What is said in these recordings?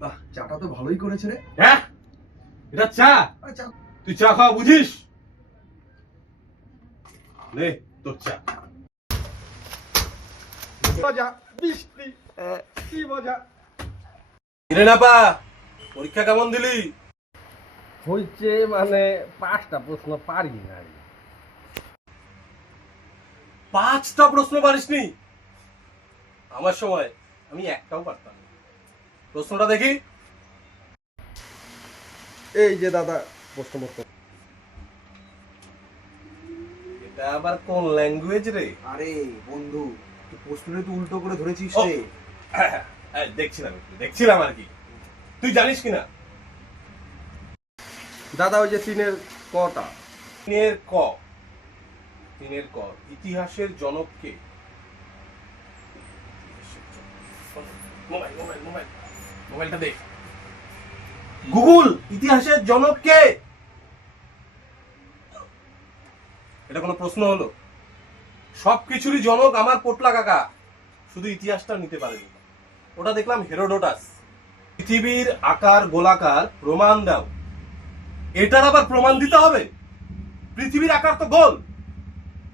বাহ, চাটা তো ভালোই করেছে রে। হ্যাঁ, এটা চা? আরে চা তুই চা খাওয়া বুঝিস? নে তোর চা। মজা, বৃষ্টি, কি মজা। কিরে না পা, পরীক্ষা কেমন দিলি? হইছে মানে 5টা প্রশ্ন পারি না। 5টা প্রশ্ন পারিসনি? আমার সময় আমি একটাও পারতাম না। প্রশ্নটা দেখি। এই যে দাদা প্রশ্নপত্র। এটা আবার কোন ল্যাঙ্গুয়েজ রে? আরে বন্ধু, তুই প্রশ্নটা তো উল্টো করে ধরেছিস ও, রে। দেখছিলাম আর কি। তুই জানিস কিনা? দাদা ওই যে 3-এর কটা? তিনের ক। তিনের ক। ইতিহাসের জনক কে? মোবাইল মোবাইল মোবাইল মোবাইলটা দেখ। গুগল, ইতিহাসের জনক কে? এটা কোনো প্রশ্ন হলো? সবকিছুরই জনক আমার পোটলা কাকা, শুধু ইতিহাসটা নিতে পারেনি। ওটা দেখলাম হেরোডোটাস। পৃথিবীর আকার গোলাকার, প্রমাণ দাও। এটার আবার প্রমাণ দিতে হবে? পৃথিবীর আকার তো গোল,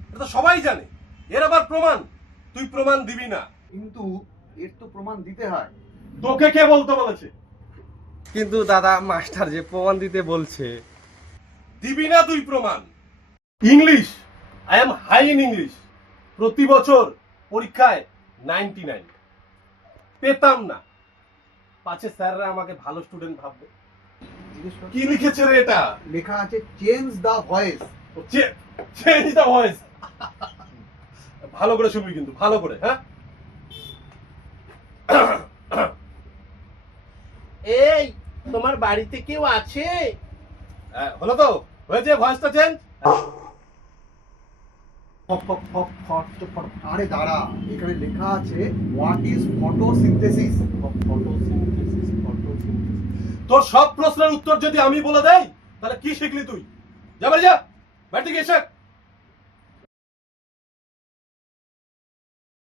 এটা তো সবাই জানে। এর আবার প্রমাণ? তুই প্রমাণ দিবি না। কিন্তু এর তো প্রমাণ দিতে হয়। তোকে কে বলতে বলেছে? কিন্তু দাদা মাস্টার যে প্রমাণ দিতে বলছে। দিবি না তুই প্রমাণ? English, I am high in English. প্রতি বছর পরীক্ষায় 99 পেতাম না। পাছে স্যাররা আমাকে ভালো স্টুডেন্ট ভাববে। জিজ্ঞেস কর। কি লিখেছে রে এটা? লেখা আছে change the voice. Change the voice. ভালো করে শুনবি কিন্তু, ভালো করে। হ্যাঁ, এই তোমার বাড়িতে কেউ আছে? হলো তো? হয়েছে ভয়েসটা চেঞ্জ? আরে দাঁড়া, এখানে লেখা আছে হোয়াট ইজ ফটোসিনথেসিস। তোর সব প্রশ্নের উত্তর যদি আমি বলে দেই, তাহলে কি শিখলি তুই? যা বাড়ি যা, বাড়ি থেকে এসে